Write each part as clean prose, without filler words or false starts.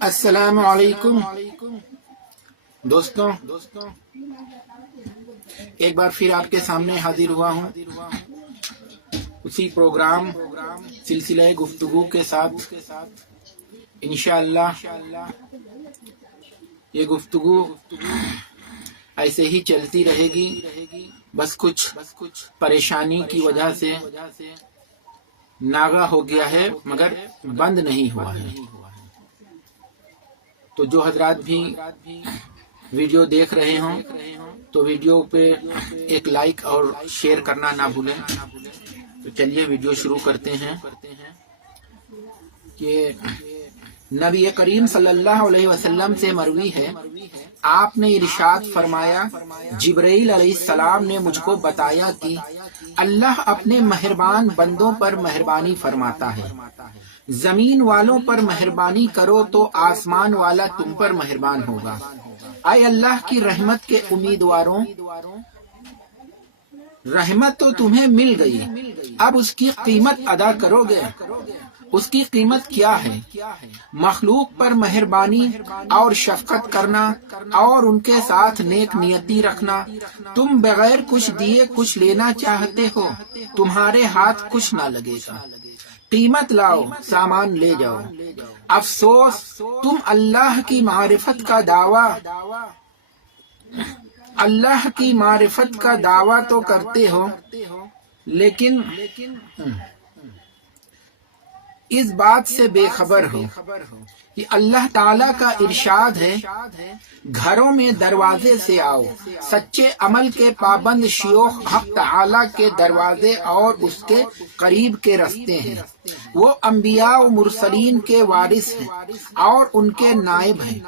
السلام علیکم دوستوں، ایک بار پھر آپ کے سامنے حاضر ہوا ہوں اسی پروگرام سلسلہ گفتگو کے ساتھ۔ انشاءاللہ یہ گفتگو ایسے ہی چلتی رہے گی، بس کچھ پریشانی کی وجہ سے ناغہ ہو گیا ہے مگر بند نہیں ہوا ہے۔ تو جو حضرات بھی ویڈیو دیکھ رہے ہوں تو ویڈیو پہ ایک لائک اور شیئر کرنا نہ بھولیں۔ تو چلیے ویڈیو شروع کرتے ہیں کہ نبی کریم صلی اللہ علیہ وسلم سے مروی ہے، آپ نے ارشاد فرمایا، جبرائیل علیہ السلام نے مجھ کو بتایا کہ اللہ اپنے مہربان بندوں پر مہربانی فرماتا ہے، زمین والوں پر مہربانی کرو تو آسمان والا تم پر مہربان ہوگا۔ اے اللہ کی رحمت کے امیدواروں، رحمت تو تمہیں مل گئی، اب اس کی قیمت ادا کرو گے۔ اس کی قیمت کیا ہے؟ مخلوق پر مہربانی اور شفقت کرنا اور ان کے ساتھ نیک نیتی رکھنا۔ تم بغیر کچھ دیے کچھ لینا چاہتے ہو، تمہارے ہاتھ کچھ نہ لگے گا، قیمت لاؤ سامان لے جاؤ۔ افسوس تم اللہ کی معرفت کا دعویٰ تو کرتے ہو لیکن اس بات سے بے خبر ہو کہ اللہ تعالیٰ کا ارشاد ہے، گھروں میں دروازے سے آؤ، سچے عمل کے پابند شیوخ حق تعالیٰ کے دروازے اور اس کے قریب کے رستے ہیں۔ وہ انبیاء و مرسلین کے وارث ہیں اور ان کے نائب ہیں۔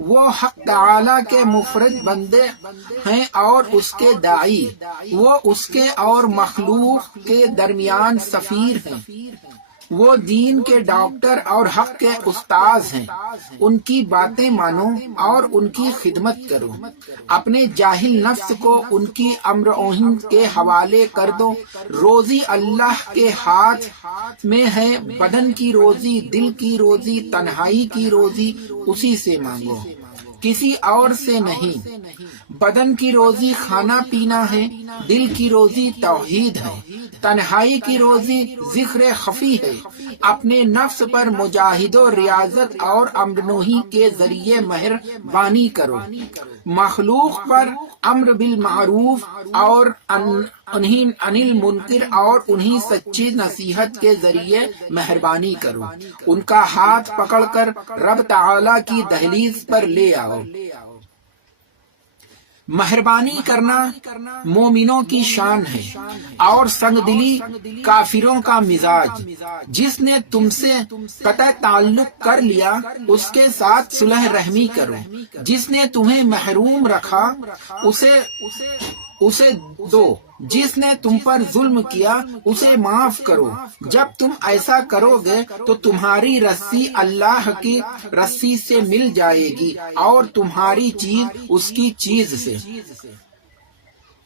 وہ حق تعالیٰ کے مفرد بندے ہیں اور اس کے داعی، وہ اس کے اور مخلوق کے درمیان سفیر ہیں۔ وہ دین کے ڈاکٹر اور حق کے استاذ ہیں۔ ان کی باتیں مانو اور ان کی خدمت کرو، اپنے جاہل نفس کو ان کی امروں کے حوالے کر دو۔ روزی اللہ کے ہاتھ میں ہے، بدن کی روزی، دل کی روزی، تنہائی کی روزی اسی سے مانگو، کسی اور سے نہیں۔ بدن کی روزی کھانا پینا ہے، دل کی روزی توحید ہے، تنہائی کی روزی ذکر خفی ہے۔ اپنے نفس پر مجاہد و ریاضت اور امرنوہی کے ذریعے مہربانی کرو، مخلوق پر امر بالمعروف اور انہی انل منکر اور انہی سچی نصیحت کے ذریعے مہربانی کرو۔ ان کا ہاتھ پکڑ کر رب تعالی کی دہلیز پر لے آؤ۔ مہربانی کرنا مومنوں کی شان ہے اور سنگ دلی کافروں کا مزاج۔ جس نے تم سے قطع تعلق کر لیا اس کے ساتھ صلح رحمی کرو، جس نے تمہیں محروم رکھا اسے دو، جس نے تم پر ظلم کیا اسے معاف کرو۔ جب تم ایسا کرو گے تو تمہاری رسی اللہ کی رسی سے مل جائے گی اور تمہاری چیز اس کی چیز سے،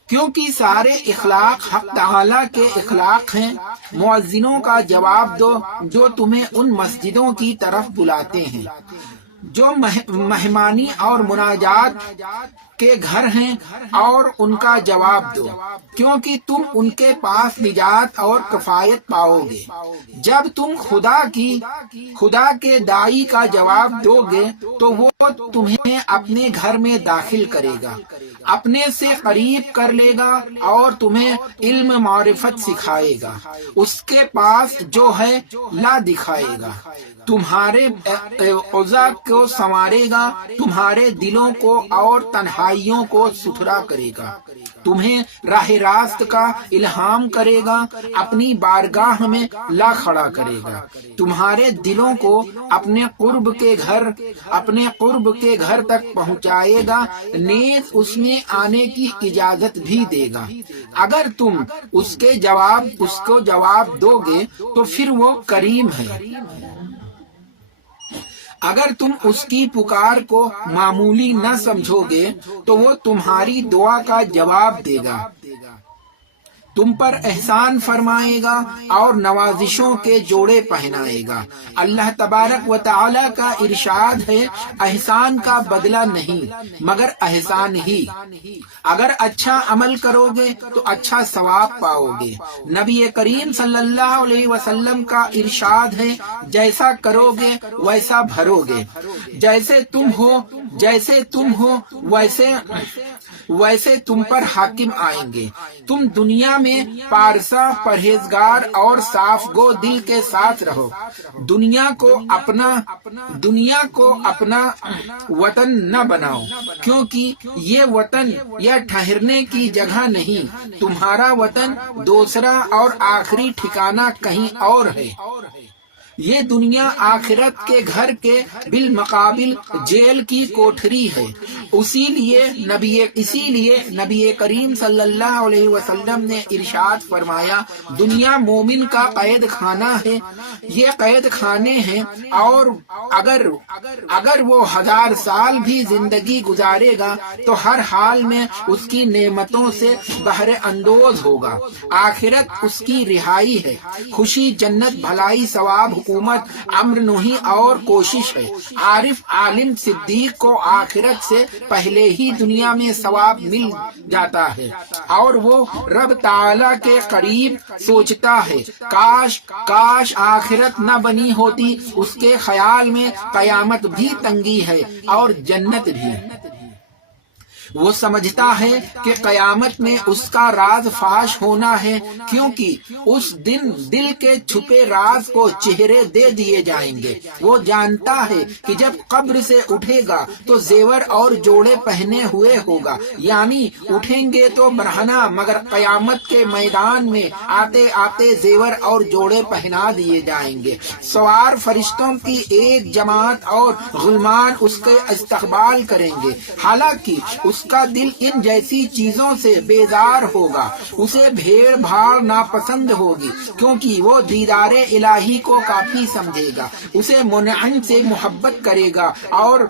کیونکہ سارے اخلاق حق تعالیٰ کے اخلاق ہیں۔ مؤذنوں کا جواب دو جو تمہیں ان مسجدوں کی طرف بلاتے ہیں جو مہمانی اور مناجات کے گھر ہیں، اور ان کا جواب دو، کیونکہ تم ان کے پاس نجات اور کفایت پاؤ گے۔ جب تم خدا کے داعی کا جواب دو گے تو وہ تمہیں اپنے گھر میں داخل کرے گا، اپنے سے قریب کر لے گا اور تمہیں علم معرفت سکھائے گا، اس کے پاس جو ہے لا دکھائے گا، تمہارے اوضاع کو سنوارے گا، تمہارے دلوں کو اور تنہائیوں کو ستھرا کرے گا، تمہیں راہ راست کا الہام کرے گا، اپنی بارگاہ میں لا کھڑا کرے گا، تمہارے دلوں کو اپنے قرب کے گھر تک پہنچائے گا، نیز اس میں آنے کی اجازت بھی دے گا۔ اگر تم اس کو جواب دو گے تو پھر وہ کریم ہے، اگر تم اس کی پکار کو معمولی نہ سمجھو گے تو وہ تمہاری دعا کا جواب دے گا۔ تم پر احسان فرمائے گا اور نوازشوں کے جوڑے پہنائے گا۔ اللہ تبارک و تعالی کا ارشاد ہے، احسان کا بدلہ نہیں مگر احسان ہی۔ اگر اچھا عمل کرو گے تو اچھا ثواب پاؤ گے۔ نبی کریم صلی اللہ علیہ وسلم کا ارشاد ہے، جیسا کرو گے ویسا بھرو گے، جیسے تم ہو ویسے تم پر حاکم آئیں گے۔ تم دنیا میں پارسا، پرہیزگار اور صاف گو دل کے ساتھ رہو۔ دنیا کو اپنا وطن نہ بناؤ، کیونکہ یہ وطن یا ٹھہرنے کی جگہ نہیں، تمہارا وطن دوسرا اور آخری ٹھکانہ کہیں اور ہے۔ یہ دنیا آخرت کے گھر کے بالمقابل جیل کی کوٹھری ہے۔ اسی لیے نبی کریم صلی اللہ علیہ وسلم نے ارشاد فرمایا، دنیا مومن کا قید خانہ ہے۔ یہ قید خانے ہیں، اور اگر وہ 1000 سال بھی زندگی گزارے گا تو ہر حال میں اس کی نعمتوں سے بہرے اندوز ہوگا۔ آخرت اس کی رہائی ہے، خوشی، جنت، بھلائی، ثواب، حکومت، امر نہی اور کوشش ہے۔ عارف، عالم، صدیق کو آخرت سے پہلے ہی دنیا میں ثواب مل جاتا ہے، اور وہ رب تعالی کے قریب سوچتا ہے، کاش آخرت نہ بنی ہوتی۔ اس کے خیال میں قیامت بھی تنگی ہے اور جنت بھی۔ وہ سمجھتا ہے کہ قیامت میں اس کا راز فاش ہونا ہے، کیونکہ اس دن دل کے چھپے راز کو چہرے دے دیے جائیں گے۔ وہ جانتا ہے کہ جب قبر سے اٹھے گا تو زیور اور جوڑے پہنے ہوئے ہوگا، یعنی اٹھیں گے تو برہنہ، مگر قیامت کے میدان میں آتے آتے زیور اور جوڑے پہنا دیے جائیں گے۔ سوار فرشتوں کی ایک جماعت اور غلمان اس کے استقبال کریں گے، حالانکہ اس کا دل ان جیسی چیزوں سے بیزار ہوگا۔ اسے بھیڑ بھاڑ ناپسند ہوگی، کیونکہ وہ دیدار الہی کو کافی سمجھے گا۔ اسے منعم سے محبت کرے گا اور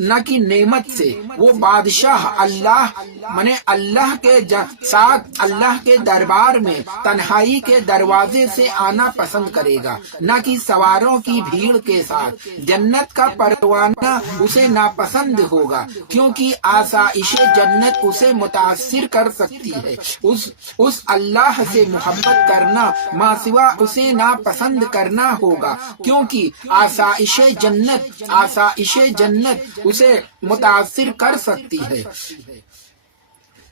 نہ کہ نعمت سے۔ وہ بادشاہ اللہ کے ساتھ اللہ کے دربار میں تنہائی کے دروازے سے آنا پسند کرے گا، نہ کہ سواروں کی بھیڑ کے ساتھ۔ جنت کا پروانہ اسے ناپسند ہوگا، کیونکہ آسائش جنت اسے متاثر کر سکتی ہے۔ اس اللہ سے محبت کرنا ماں سوا اسے ناپسند کرنا ہوگا، کیونکہ آسائش جنت اسے متاثر کر سکتی ہے۔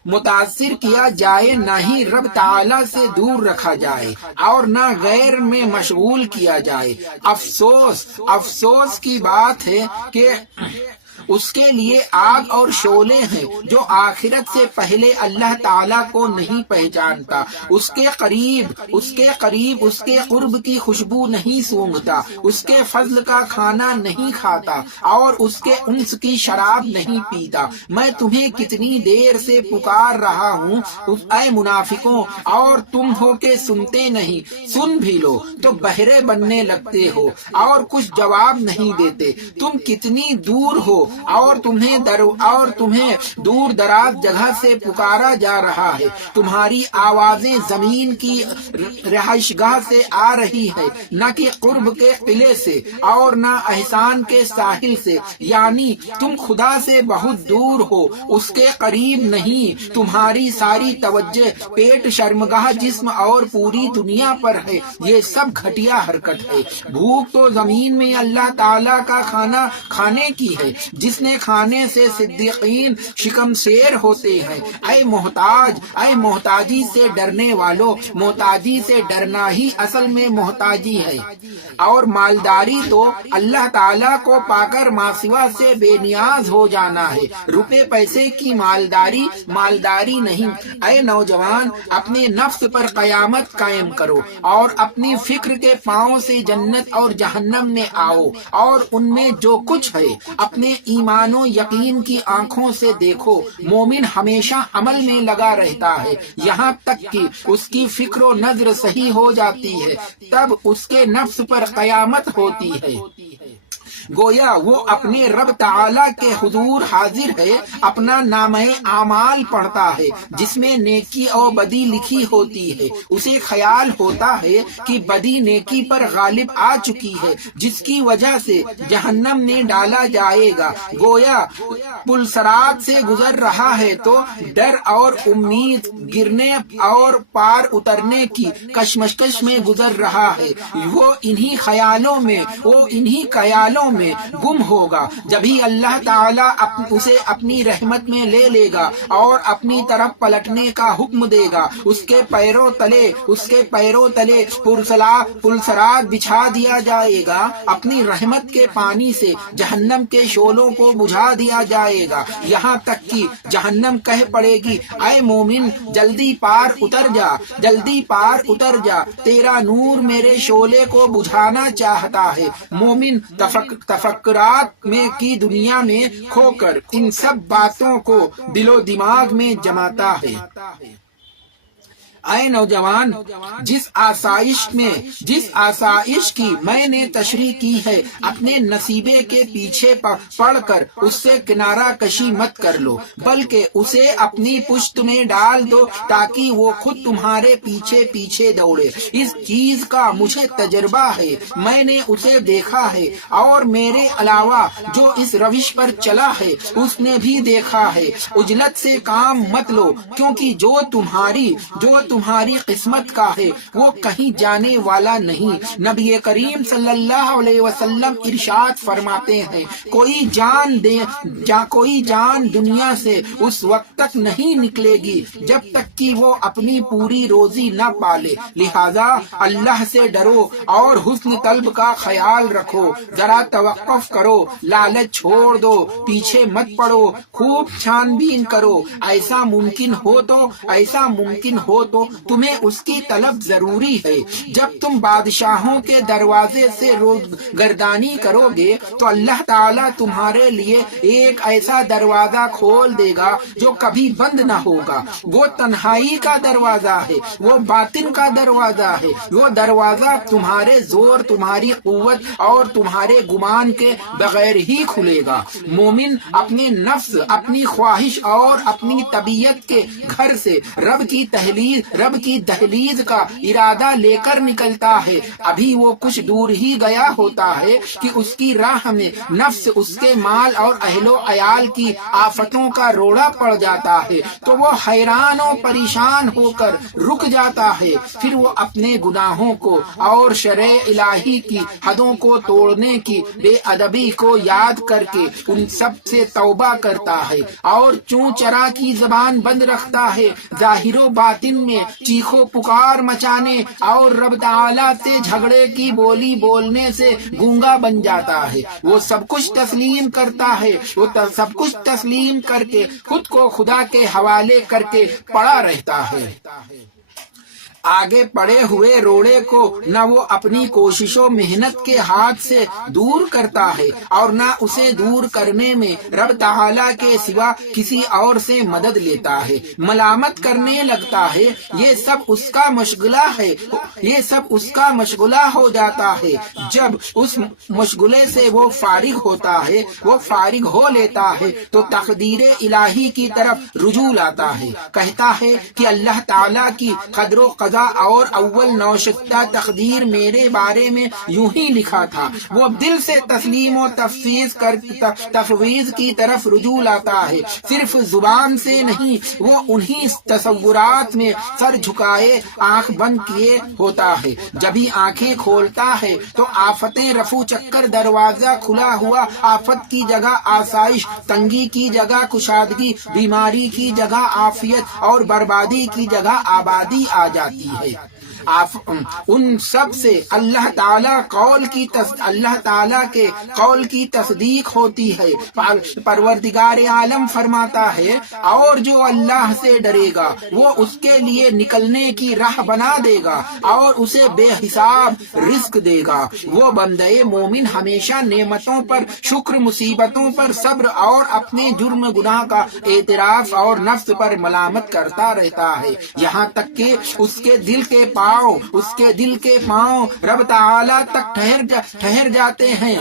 متاثر کیا جائے، نہ ہی رب تعالی سے دور رکھا جائے اور نہ غیر میں مشغول کیا جائے۔ افسوس کی بات ہے کہ اس کے لیے آگ اور شعلے ہیں جو آخرت سے پہلے اللہ تعالیٰ کو نہیں پہچانتا، اس کے قریب اس کے قرب کی خوشبو نہیں سونگھتا، اس کے فضل کا کھانا نہیں کھاتا اور اس کے انس کی شراب نہیں پیتا۔ میں تمہیں کتنی دیر سے پکار رہا ہوں، اے منافقوں، اور تم ہو کہ سنتے نہیں، سن بھی لو تو بہرے بننے لگتے ہو اور کچھ جواب نہیں دیتے۔ تم کتنی دور ہو اور تمہیں دور دراز جگہ سے پکارا جا رہا ہے۔ تمہاری آوازیں زمین کی رہائش گاہ سے آ رہی ہے، نہ کہ قرب کے قلعے سے اور نہ احسان کے ساحل سے، یعنی تم خدا سے بہت دور ہو، اس کے قریب نہیں۔ تمہاری ساری توجہ پیٹ، شرمگاہ، جسم اور پوری دنیا پر ہے۔ یہ سب گھٹیا حرکت ہے۔ بھوک تو زمین میں اللہ تعالیٰ کا کھانا کھانے کی ہے، جس نے کھانے سے صدیقین شکم سیر ہوتے ہیں۔ اے محتاجی سے ڈرنے والو، محتاجی سے ڈرنا ہی اصل میں محتاجی ہے، اور مالداری تو اللہ تعالیٰ کو پا کر ماسوا سے بے نیاز ہو جانا ہے۔ روپے پیسے کی مالداری نہیں۔ اے نوجوان، اپنے نفس پر قیامت قائم کرو اور اپنی فکر کے پاؤں سے جنت اور جہنم میں آؤ، اور ان میں جو کچھ ہے اپنے ایمان و یقین کی آنکھوں سے دیکھو۔ مومن ہمیشہ عمل میں لگا رہتا ہے، یہاں تک کہ اس کی فکر و نظر صحیح ہو جاتی ہے، تب اس کے نفس پر قیامت ہوتی ہے۔ گویا وہ اپنے رب تعالی کے حضور حاضر ہے، اپنا نامہ اعمال پڑھتا ہے جس میں نیکی اور بدی لکھی ہوتی ہے۔ اسے خیال ہوتا ہے کہ بدی نیکی پر غالب آ چکی ہے، جس کی وجہ سے جہنم میں ڈالا جائے گا۔ گویا پلسرات سے گزر رہا ہے تو ڈر اور امید، گرنے اور پار اترنے کی کشمکش میں گزر رہا ہے۔ وہ انہی خیالوں میں گم ہوگا۔ جبھی اللہ تعالیٰ اسے اپنی رحمت میں لے لے گا اور اپنی طرف پلٹنے کا حکم دے گا۔ اس کے پیروں تلے پلسرات بچھا دیا جائے گا، اپنی رحمت کے پانی سے جہنم کے شعلوں کو بجھا دیا جائے گا، یہاں تک کہ جہنم کہہ پڑے گی، اے مومن جلدی پار اتر جا، تیرا نور میرے شعلے کو بجھانا چاہتا ہے۔ مومن تفکرات میں کی دنیا میں کھو کر ان سب باتوں کو دل و دماغ میں جماتا ہے۔ اے نوجوان، جس آسائش کی میں نے تشریح کی ہے، اپنے نصیبے کے پیچھے پڑ کر اس سے کنارہ کشی مت کر لو، بلکہ اسے اپنی پشت میں ڈال دو تاکہ وہ خود تمہارے پیچھے پیچھے دوڑے۔ اس چیز کا مجھے تجربہ ہے، میں نے اسے دیکھا ہے، اور میرے علاوہ جو اس روش پر چلا ہے اس نے بھی دیکھا ہے۔ عجلت سے کام مت لو، کیونکہ جو تمہاری قسمت کا ہے وہ کہیں جانے والا نہیں۔ نبی کریم صلی اللہ علیہ وسلم ارشاد فرماتے ہیں، کوئی جان دنیا سے اس وقت تک نہیں نکلے گی جب تک کہ وہ اپنی پوری روزی نہ پالے۔ لہذا اللہ سے ڈرو اور حسن طلب کا خیال رکھو، ذرا توقف کرو، لالچ چھوڑ دو، پیچھے مت پڑو، خوب چھان بین کرو۔ ایسا ممکن ہو تو تمہیں اس کی طلب ضروری ہے۔ جب تم بادشاہوں کے دروازے سے گردانی کرو گے تو اللہ تعالیٰ تمہارے لیے ایک ایسا دروازہ کھول دے گا جو کبھی بند نہ ہوگا۔ وہ تنہائی کا دروازہ ہے، وہ باطن کا دروازہ ہے، وہ دروازہ تمہارے زور، تمہاری قوت اور تمہارے گمان کے بغیر ہی کھلے گا۔ مومن اپنے نفس، اپنی خواہش اور اپنی طبیعت کے گھر سے رب کی دہلیز کا ارادہ لے کر نکلتا ہے، ابھی وہ کچھ دور ہی گیا ہوتا ہے کہ اس کی راہ میں نفس، اس کے مال اور اہل و عیال کی آفتوں کا روڑا پڑ جاتا ہے تو وہ حیران و پریشان ہو کر رک جاتا ہے۔ پھر وہ اپنے گناہوں کو اور شرع الہی کی حدوں کو توڑنے کی بے ادبی کو یاد کر کے ان سب سے توبہ کرتا ہے اور چوں چرا کی زبان بند رکھتا ہے، ظاہر و باطن میں چیخو پکار مچانے اور رب تعالیٰ سے جھگڑے کی بولی بولنے سے گونگا بن جاتا ہے۔ وہ سب کچھ تسلیم کرتا ہے، وہ سب کچھ تسلیم کر کے خود کو خدا کے حوالے کر کے پڑا رہتا ہے۔ آگے پڑے ہوئے روڑے کو نہ وہ اپنی کوشش و محنت کے ہاتھ سے دور کرتا ہے اور نہ اسے دور کرنے میں رب تعالیٰ کے سوا کسی اور سے مدد لیتا ہے، ملامت کرنے لگتا ہے۔ یہ سب اس کا مشغلہ ہو جاتا ہے۔ جب اس مشغلے سے وہ فارغ ہوتا ہے، وہ فارغ ہو لیتا ہے تو تقدیر الہی کی طرف رجوع لاتا ہے، کہتا ہے کہ اللہ تعالیٰ کی قدر و قضا اور اول نوشتہ تقدیر میرے بارے میں یوں ہی لکھا تھا۔ وہ دل سے تسلیم و تفویض کی طرف رجوع لاتا ہے، صرف زبان سے نہیں، وہ انہی تصورات میں سر جھکائے آنکھ بند کیے ہوتا ہے۔ جبھی آنکھیں کھولتا ہے تو آفتیں رفو چکر، دروازہ کھلا ہوا، آفت کی جگہ آسائش، تنگی کی جگہ کشادگی، بیماری کی جگہ عافیت اور بربادی کی جگہ آبادی آ جاتی ہے۔ ان سب سے اللہ تعالیٰ کے قول کی تصدیق ہوتی ہے۔ پروردگار عالم فرماتا ہے، اور جو اللہ سے ڈرے گا وہ اس کے لیے نکلنے کی راہ بنا دے گا اور اسے بے حساب رزق دے گا۔ وہ بندے مومن ہمیشہ نعمتوں پر شکر، مصیبتوں پر صبر اور اپنے جرم گناہ کا اعتراف اور نفس پر ملامت کرتا رہتا ہے، یہاں تک کہ اس کے دل کے پاؤں رب تعالیٰ تک ٹھہر جاتے ہیں۔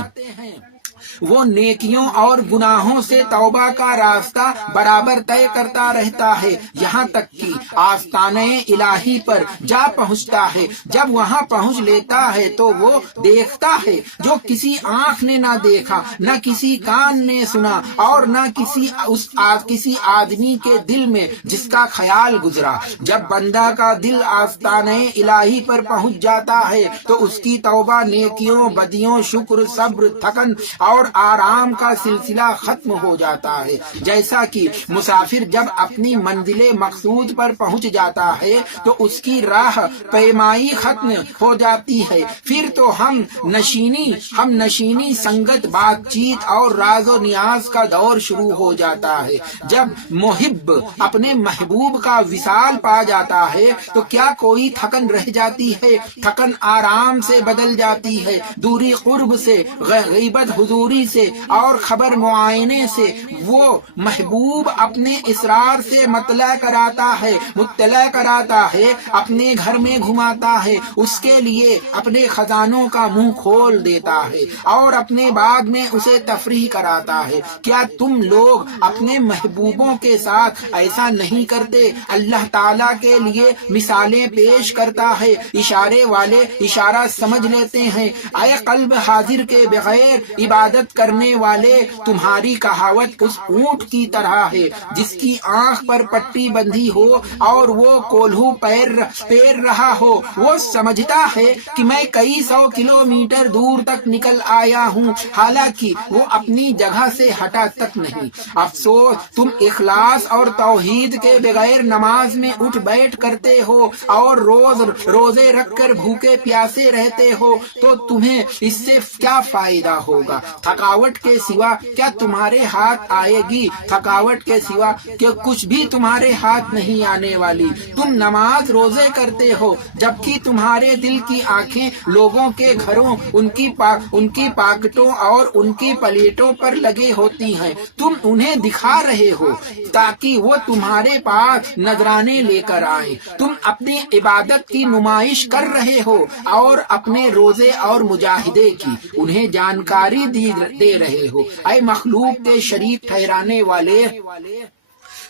وہ نیکیوں اور گناہوں سے توبہ کا راستہ برابر طے کرتا رہتا ہے یہاں تک کہ آستانے الہی پر جا پہنچتا ہے۔ جب وہاں پہنچ لیتا ہے تو وہ دیکھتا ہے جو کسی آنکھ نے نہ دیکھا، نہ کسی کان نے سنا، اور نہ کسی آدمی کے دل میں جس کا خیال گزرا۔ جب بندہ کا دل آستانے الہی پر پہنچ جاتا ہے تو اس کی توبہ، نیکیوں، بدیوں، شکر، صبر، تھکن اور آرام کا سلسلہ ختم ہو جاتا ہے۔ جیسا کہ مسافر جب اپنی منزل مقصود پر پہنچ جاتا ہے تو اس کی راہ پیمائی ختم ہو جاتی ہے، پھر تو ہم نشینی سنگت، بات چیت اور راز و نیاز کا دور شروع ہو جاتا ہے۔ جب محب اپنے محبوب کا وصال پا جاتا ہے تو کیا کوئی تھکن رہ جاتی ہے؟ تھکن آرام سے بدل جاتی ہے، دوری قرب سے، غیبت حضوری سے اور خبر معائنے سے۔ وہ محبوب اپنے اسرار سے مطلع کراتا ہے، اپنے گھر میں گھماتا ہے، اس کے لیے اپنے خزانوں کا منہ کھول دیتا ہے اور اپنے باغ میں اسے تفریح کراتا ہے۔ کیا تم لوگ اپنے محبوبوں کے ساتھ ایسا نہیں کرتے؟ اللہ تعالیٰ کے لیے مثالیں پیش کرتا ہے، اشارے والے اشارہ سمجھ لیتے ہیں۔ اے قلب حاضر کے بغیر عبادت کرنے والے، تمہاری کہاوت اس اونٹ کی طرح ہے جس کی آنکھ پر پٹی بندھی ہو اور وہ کولہو پیر رہا ہو۔ وہ سمجھتا ہے کہ میں کئی 100 کلومیٹر دور تک نکل آیا ہوں، حالانکہ وہ اپنی جگہ سے ہٹا تک نہیں۔ افسوس، تم اخلاص اور توحید کے بغیر نماز میں اٹھ بیٹھ کرتے ہو اور روزے رکھ کر بھوکے پیاسے رہتے ہو، تو تمہیں اس سے کیا فائدہ ہوگا؟ تھکاوٹ کے سوا کیا تمہارے ہاتھ آئے گی؟ تھکاوٹ کے سوا کہ کچھ بھی تمہارے ہاتھ نہیں آنے والی۔ تم نماز روزے کرتے ہو جبکہ تمہارے دل کی آنکھیں لوگوں کے گھروں، ان کی پاکٹوں اور ان کی پلیٹوں پر لگے ہوتی ہیں۔ تم انہیں دکھا رہے ہو تاکہ وہ تمہارے پاس نذرانے لے کر آئیں۔ تم اپنی عبادت کی نمائش کر رہے ہو اور اپنے روزے اور مجاہدے کی انہیں جانکاری دے رہے ہو۔ اے مخلوق کے شریک ٹھہرانے والے،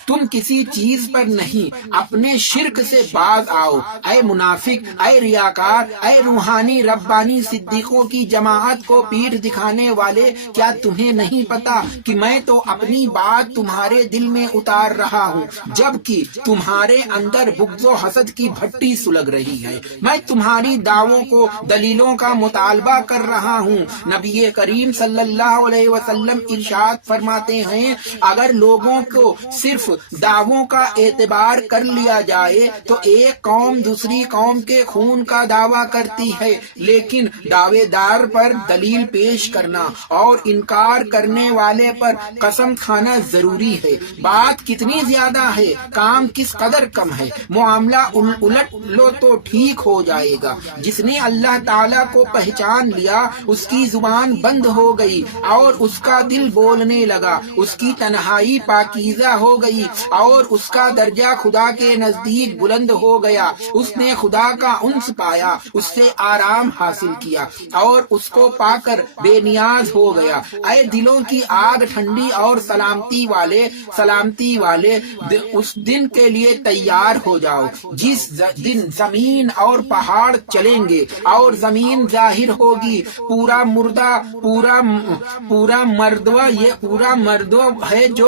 تم کسی چیز پر نہیں، اپنے شرک سے باز آؤ۔ اے منافق، اے ریاکار، اے روحانی ربانی صدیقوں کی جماعت کو پیٹھ دکھانے والے، کیا تمہیں نہیں پتا کہ میں تو اپنی بات تمہارے دل میں اتار رہا ہوں جبکہ تمہارے اندر بغض و حسد کی بھٹی سلگ رہی ہے؟ میں تمہاری دعووں کو دلیلوں کا مطالبہ کر رہا ہوں۔ نبی کریم صلی اللہ علیہ وسلم ارشاد فرماتے ہیں، اگر لوگوں کو صرف دعووں کا اعتبار کر لیا جائے تو ایک قوم دوسری قوم کے خون کا دعویٰ کرتی ہے، لیکن دعوے دار پر دلیل پیش کرنا اور انکار کرنے والے پر قسم کھانا ضروری ہے۔ بات کتنی زیادہ ہے، کام کس قدر کم ہے۔ معاملہ الٹ لو تو ٹھیک ہو جائے گا۔ جس نے اللہ تعالیٰ کو پہچان لیا اس کی زبان بند ہو گئی اور اس کا دل بولنے لگا، اس کی تنہائی پاکیزہ ہو گئی اور اس کا درجہ خدا کے نزدیک بلند ہو گیا۔ اس نے خدا کا انس پایا، اس سے آرام حاصل کیا اور اس کو پا کر بے نیاز ہو گیا۔ اے دلوں کی آگ ٹھنڈی اور سلامتی والے، اس دن کے لیے تیار ہو جاؤ جس دن زمین اور پہاڑ چلیں گے اور زمین ظاہر ہوگی، پورا مردوا، یہ پورا مردوا ہے جو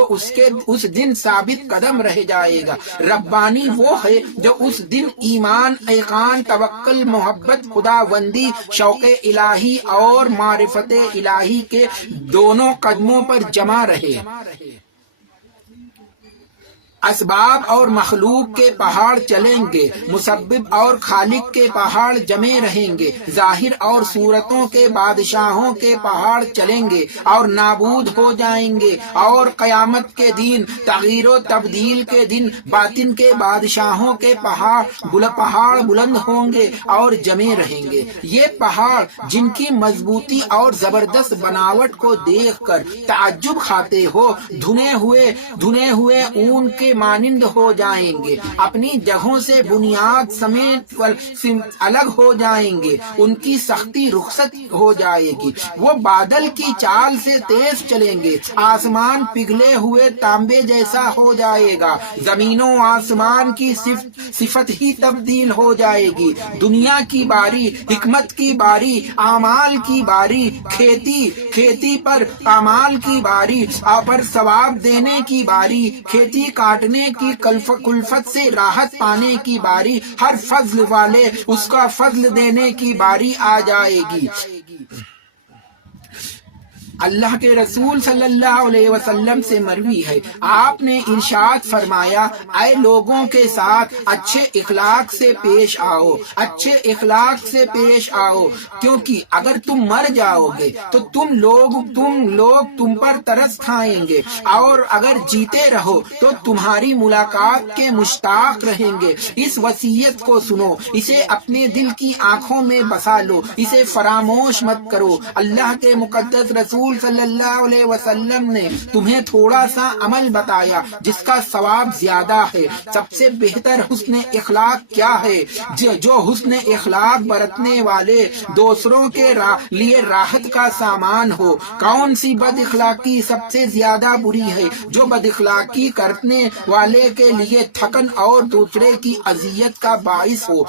اس دن ثابت قدم رہ جائے گا۔ ربانی وہ ہے جو اس دن ایمان، ایقان، توکل، محبت، خداوندی، شوق الہی اور معرفت الہی کے دونوں قدموں پر جمع رہے۔ اسباب اور مخلوق کے پہاڑ چلیں گے، مسبب اور خالق کے پہاڑ جمے رہیں گے، ظاہر اور صورتوں کے بادشاہوں کے پہاڑ چلیں گے اور نابود ہو جائیں گے، اور قیامت کے دن، تغییر و تبدیل کے دن، باطن کے بادشاہوں کے پہاڑ بلند ہوں گے اور جمے رہیں گے۔ یہ پہاڑ جن کی مضبوطی اور زبردست بناوٹ کو دیکھ کر تعجب کھاتے ہو، دھنے ہوئے اون کے مانند ہو جائیں گے، اپنی جگہوں سے بنیاد سمیت الگ ہو جائیں گے، ان کی سختی رخصت ہو جائے گی، وہ بادل کی چال سے تیز چلیں گے، آسمان پگھلے ہوئے تانبے جیسا ہو جائے گا، زمین و آسمان کی صفت ہی تبدیل ہو جائے گی، دنیا کی باری، حکمت کی باری، اعمال کی باری، کھیتی پر اعمال کی باری، پر ثواب دینے کی باری، کھیتی کاٹنے کی کلفت سے راحت پانے کی باری، ہر فضل والے اس کا فضل دینے کی باری آ جائے گی۔ اللہ کے رسول صلی اللہ علیہ وسلم سے مروی ہے، آپ نے ارشاد فرمایا، اے لوگوں کے ساتھ اچھے اخلاق سے پیش آؤ، اچھے اخلاق سے پیش آؤ، کیونکہ اگر تم مر جاؤ گے تو تم لوگ تم پر ترس کھائیں گے، اور اگر جیتے رہو تو تمہاری ملاقات کے مشتاق رہیں گے۔ اس وصیت کو سنو، اسے اپنے دل کی آنکھوں میں بسا لو، اسے فراموش مت کرو۔ اللہ کے مقدس رسول صلی اللہ علیہ وسلم نے تمہیں تھوڑا سا عمل بتایا جس کا ثواب زیادہ ہے۔ سب سے بہتر حسن اخلاق کیا ہے؟ جو حسن اخلاق برتنے والے دوسروں کے لیے راحت کا سامان ہو۔ کون سی بد اخلاقی سب سے زیادہ بری ہے؟ جو بد اخلاقی کرنے والے کے لیے تھکن اور دوسرے کی اذیت کا باعث ہو۔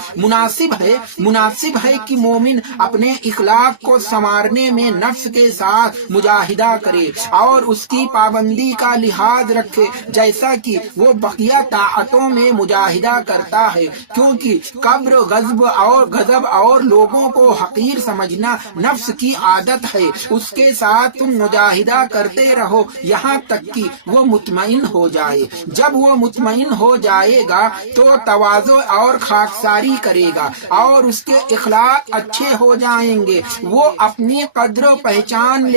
مناسب ہے کہ مومن اپنے اخلاق کو سنوارنے میں نفس کے ساتھ مجاہدہ کرے اور اس کی پابندی کا لحاظ رکھے، جیسا کہ وہ بقیہ طاعتوں میں مجاہدہ کرتا ہے، کیونکہ کبر، غضب اور لوگوں کو حقیر سمجھنا نفس کی عادت ہے۔ اس کے ساتھ تم مجاہدہ کرتے رہو یہاں تک کہ وہ مطمئن ہو جائے۔ جب وہ مطمئن ہو جائے گا تو تواضع اور خاکساری کرے گا اور اس کے اخلاق اچھے ہو جائیں گے۔ وہ اپنی قدر پہچان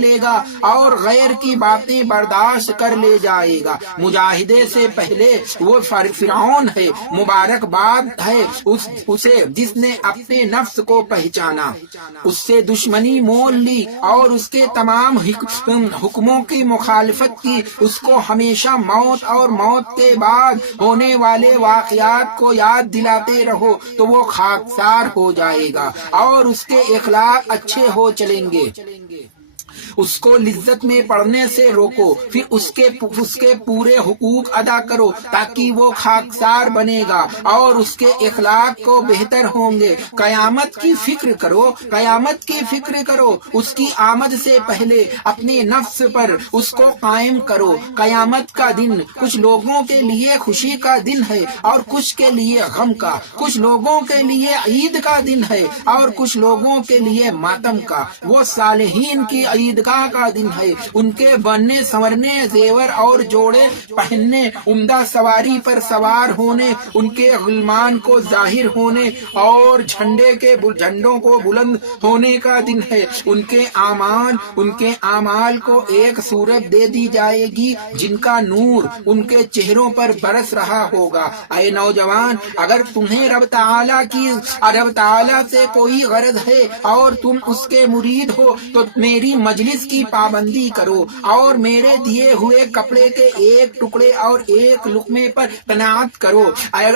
لے گا اور غیر کی باتیں برداشت کر لے جائے گا۔ مجاہدے سے پہلے وہ فرعون ہے، مبارکباد ہے اسے جس نے اپنے نفس کو پہچانا، اس سے دشمنی مول لی اور اس کے تمام حکموں کی مخالفت کی۔ اس کو ہمیشہ موت اور موت کے بعد ہونے والے واقعات کو یاد دلاتے رہو تو وہ خاکسار ہو جائے گا اور اس کے اخلاق اچھے ہو چلیں گے۔ اس کو لذت میں پڑھنے سے روکو، پھر اس کے پورے حقوق ادا کرو تاکہ وہ خاکسار بنے گا اور اس کے اخلاق کو بہتر ہوں گے۔ قیامت کی فکر کرو، اس کی آمد سے پہلے اپنے نفس پر اس کو قائم کرو۔ قیامت کا دن کچھ لوگوں کے لیے خوشی کا دن ہے اور کچھ کے لیے غم کا، کچھ لوگوں کے لیے عید کا دن ہے اور کچھ لوگوں کے لیے ماتم کا۔ وہ صالحین کی عید کا دن ہے، ان کے بننے سنورنے، زیور اور جوڑے پہننے، عمدہ سواری پر سوار ہونے، ان کے غلمان کو ظاہر ہونے اور جھنڈوں کو بلند ہونے کا دن ہے۔ ان کے اعمال کو ایک صورت دے دی جائے گی جن کا نور ان کے چہروں پر برس رہا ہوگا۔ اے نوجوان، اگر تمہیں رب تعالی سے کوئی غرض ہے اور تم اس کے مرید ہو تو میری مجلس کی پابندی کرو اور میرے دیے ہوئے کپڑے کے ایک ٹکڑے اور ایک لقمے پر قناعت کرو،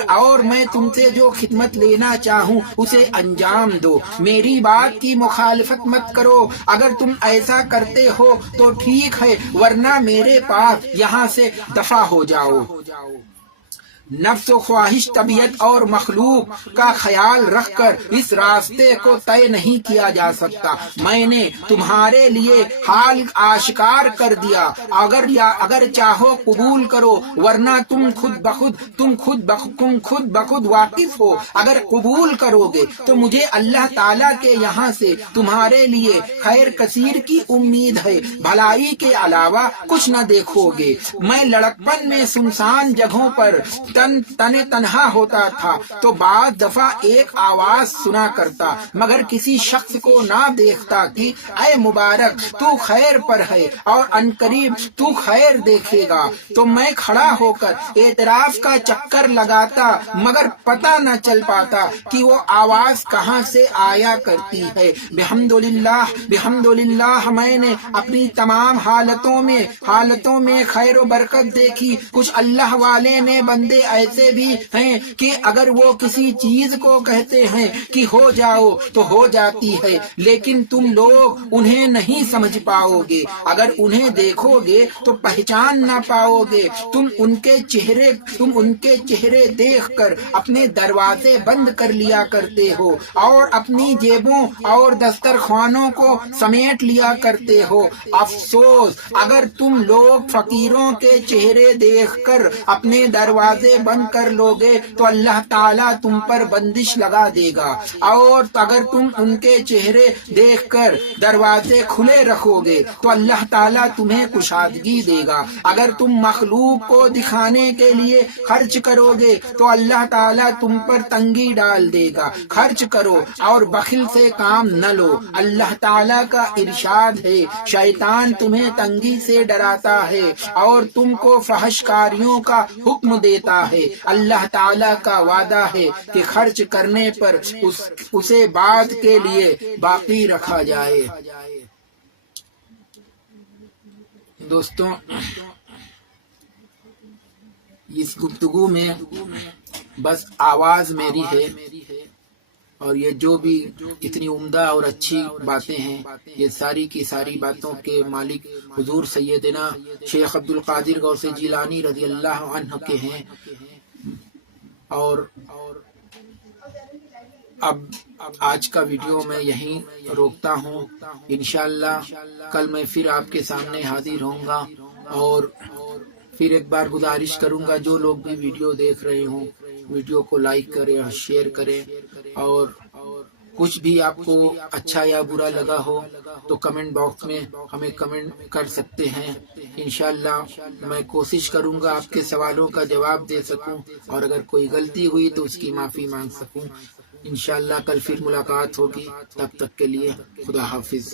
اور میں تم سے جو خدمت لینا چاہوں اسے انجام دو۔ میری بات کی مخالفت مت کرو، اگر تم ایسا کرتے ہو تو ٹھیک ہے، ورنہ میرے پاس یہاں سے دفع ہو جاؤ۔ نفس و خواہش، طبیعت اور مخلوق کا خیال رکھ کر اس راستے کو طے نہیں کیا جا سکتا۔ میں نے تمہارے لیے حال آشکار کر دیا، اگر چاہو قبول کرو، ورنہ تم خود بخود واقف ہو۔ اگر قبول کرو گے تو مجھے اللہ تعالیٰ کے یہاں سے تمہارے لیے خیر کثیر کی امید ہے، بھلائی کے علاوہ کچھ نہ دیکھو گے۔ میں لڑکپن میں سنسان جگہوں پر تن تنہا ہوتا تھا تو بعض دفعہ ایک آواز سنا کرتا، مگر کسی شخص کو نہ دیکھتا کہ اے مبارک تو خیر پر ہے اور عنقریب تو خیر دیکھے گا، تو میں کھڑا ہو کر اعتراف کا چکر لگاتا، مگر پتہ نہ چل پاتا کہ وہ آواز کہاں سے آیا کرتی ہے۔ بحمدللہ میں نے اپنی تمام حالتوں میں خیر و برکت دیکھی۔ کچھ اللہ والے نے بندے ایسے بھی ہیں کہ اگر وہ کسی چیز کو کہتے ہیں کہ ہو جاؤ تو ہو جاتی ہے، لیکن تم لوگ انہیں نہیں سمجھ پاؤ گے، اگر انہیں دیکھو گے تو پہچان نہ پاؤ گے۔ تم ان کے چہرے دیکھ کر اپنے دروازے بند کر لیا کرتے ہو اور اپنی جیبوں اور دسترخوانوں کو سمیٹ لیا کرتے ہو۔ افسوس اگر تم لوگ فقیروں کے چہرے دیکھ کر اپنے دروازے بند کر لو گے تو اللہ تعالیٰ تم پر بندش لگا دے گا، اور اگر تم ان کے چہرے دیکھ کر دروازے کھلے رکھو گے تو اللہ تعالیٰ تمہیں کشادگی دے گا۔ اگر تم مخلوق کو دکھانے کے لیے خرچ کرو گے تو اللہ تعالیٰ تم پر تنگی ڈال دے گا۔ خرچ کرو اور بخل سے کام نہ لو۔ اللہ تعالیٰ کا ارشاد ہے، شیطان تمہیں تنگی سے ڈراتا ہے اور تم کو فحش کاریوں کا حکم دیتا ہے۔ اللہ تعالیٰ کا وعدہ ہے کہ خرچ کرنے پر اسے بعد کے لیے باقی رکھا جائے۔ دوستوں، اس گفتگو میں بس آواز میری ہے، اور یہ جو بھی اتنی عمدہ اور اچھی باتیں ہیں، یہ ساری کی ساری باتوں کے مالک حضور سیدنا شیخ عبدالقادر غوث جیلانی رضی اللہ عنہ کے ہیں۔ اور اب آج کا ویڈیو میں یہیں روکتا ہوں۔ انشاءاللہ کل میں پھر آپ کے سامنے حاضر ہوں گا، اور پھر ایک بار گزارش کروں گا جو لوگ بھی ویڈیو دیکھ رہے ہوں ویڈیو کو لائک کریں اور شیئر کریں، اور کچھ بھی آپ کو اچھا یا برا لگا ہو تو کمنٹ باکس میں ہمیں کمنٹ کر سکتے ہیں۔ انشاءاللہ میں کوشش کروں گا آپ کے سوالوں کا جواب دے سکوں، اور اگر کوئی غلطی ہوئی تو اس کی معافی مانگ سکوں۔ انشاءاللہ کل پھر ملاقات ہوگی، تب تک کے لیے خدا حافظ۔